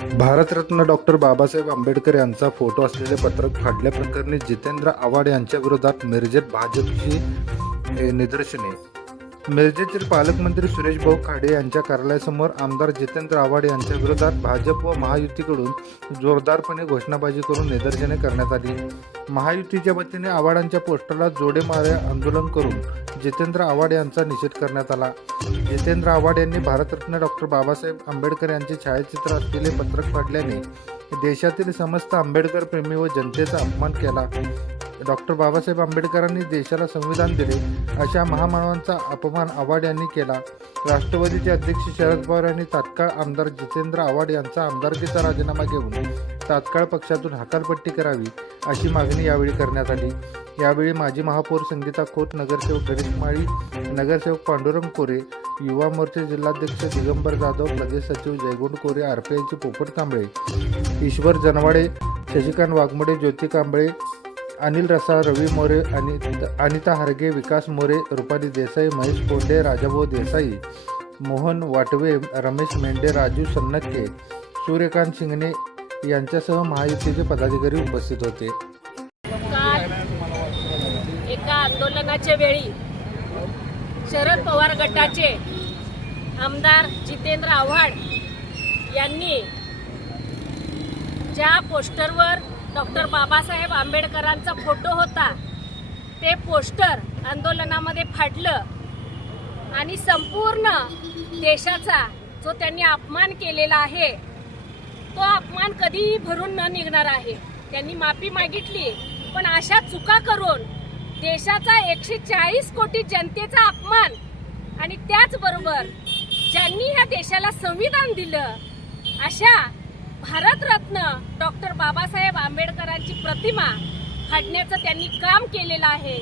Bharat Ratna doctor Babasaheb Ambedkar यांचा photo असलेले पत्रक फाडल्याप्रकरणी जितेंद्र आव्हाड यांच्या विरोधात मिरजेत भाजपची निदर्शने. मिरजेतील पालकमंत्री सुरेश भाऊ खाडे यांच्या कार्यालयासमोर आमदार जितेंद्र आव्हाड यांच्या विरोधात भाजप व महायुतीकडून जोरदारपणे घोषणाबाजी करून निदर्शने करण्यात आली. महायुतीच्या वतीने आव्हाडांच्या पोस्टरला जोडे मारे आंदोलन करून जितेंद्र आव्हाड यांचा निषेध करण्यात आला. जितेंद्र आव्हाड यांनी भारतरत्न डॉक्टर बाबासाहेब आंबेडकर यांचे छायाचित्र असलेले पत्रक फाडल्याने देशातील समस्त आंबेडकर प्रेमी व जनतेचा अपमान केला. डॉक्टर बाबासाहेब आंबेडकरांनी देशाला संविधान दिले अशा महामानवांचा अपमान आव्हाड यांनी केला. राष्ट्रवादीचे अध्यक्ष शरद पवार यांनी तात्काळ आमदार जितेंद्र आव्हाड यांचा आमदारकीचा राजीनामा घेऊन तात्काळ पक्षातून हकालपट्टी करावी अशी मागणी यावेळी करण्यात आली. यावेळी माजी महापौर संगीता खोत नगरसेवक गणेश माळी नगरसेवक पांडुरंग कोरे युवा मोर्चे जिल्हाध्यक्ष दिगंबर जाधव प्रदेश सचिव जयगुंड कोरे आरपीआयचे पोपट कांबळे ईश्वर जनवाडे शशिकांत वाघमोडे ज्योती कांबळे अनिल रसा रवी मोरे आणि अनिता हरगे विकास मोरे रुपाली देसाई महेश कोंडे राजाभाऊ देसाई मोहन वाटवे रमेश मेंढे राजू सन्नक्के सूर्यकांत शिंगणे यांच्यासह महायुतीचे पदाधिकारी उपस्थित होते. एका आंदोलनाच्या वेळी शरद पवार गटाचे आमदार जितेंद्र आव्हाड यांनी ज्या पोस्टरवर डॉक्टर बाबासाहेब आंबेडकरांचा फोटो होता. ते पोस्टर आंदोलनामध्ये फाडलं आणि संपूर्ण देशाचा जो त्यांनी अपमान केलेला आहे तो अपमान कधीही भरून न निघणार आहे. त्यांनी माफी मागितली पण अशा चुका करून देशाचा एकशे चाळीस कोटी जनतेचा अपमान आणि त्याचबरोबर ज्यांनी ह्या देशाला संविधान दिलं अशा भारतरत्न डॉक्टर बाबासाहेब प्रतिमा हाडण्याचं त्यांनी काम केलेलं आहे.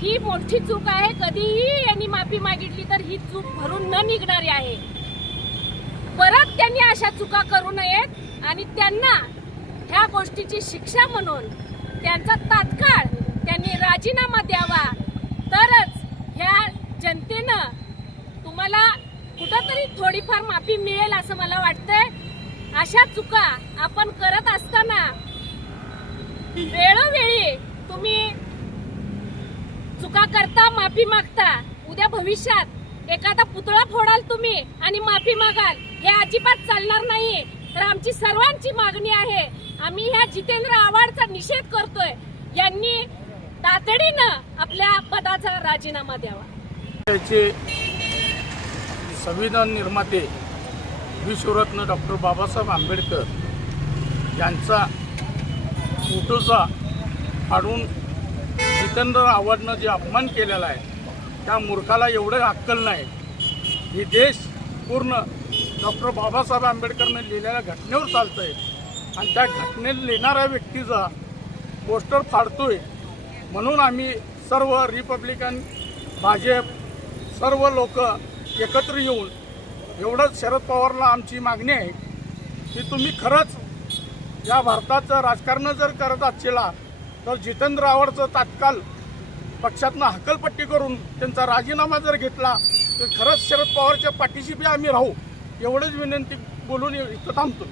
ही मोठी चूक आहे. कधीही यांनी माफी मागितली तर ही चूक भरून न निघणारी आहे. परत त्यांनी अशा चुका करू नयेत आणि त्यांना ह्या गोष्टीची शिक्षा म्हणून त्यांचा तात्काळ त्यांनी राजीनामा द्यावा. तरच ह्या जनतेनं तुम्हाला कुठंतरी थोडीफार माफी मिळेल असं मला वाटतंय. अशा चुका आपण करत असताना वेळोवेळी तुम्ही चुका करता माफी मागता. उद्या भविष्यात एखादा पुतळा फोडाल तुम्ही आणि माफी मागाल. हे अजिबात चालणार नाही तर आमची सर्वांची मागणी आहे. आम्ही ह्या जितेंद्र आव्हाडचा निषेध करतोय. यांनी तातडीनं आपल्या पदाचा राजीनामा द्यावा. त्याचे संविधान निर्माते विश्वरत्न डॉक्टर बाबासाहेब आंबेडकर यांचा फोटोचा फाडून जितेंद्र आव्हाडनं जे अपमान केलेला आहे त्या मूर्खाला एवढं अक्कल नाही. ही देश पूर्ण डॉक्टर बाबासाहेब आंबेडकरने लिहिलेल्या घटनेवर चालतंय. आणि त्या घटनेत लिहिणाऱ्या व्यक्तीचा पोस्टर फाडतोय म्हणून आम्ही सर्व रिपब्लिकन भाजप सर्व लोक एकत्र येऊन एवढंच शरद पवारला आमची मागणी आहे की तुम्ही खरंच या भारताचं राजकारण जर करत असलेला तर जितेंद्र आव्हाडचं तात्काळ पक्षातनं हकलपट्टी करून त्यांचा राजीनामा जर घेतला तर खरंच शरद पवारच्या पाठीशी बी आम्ही राहू एवढंच विनंती बोलून इथं थांबतो.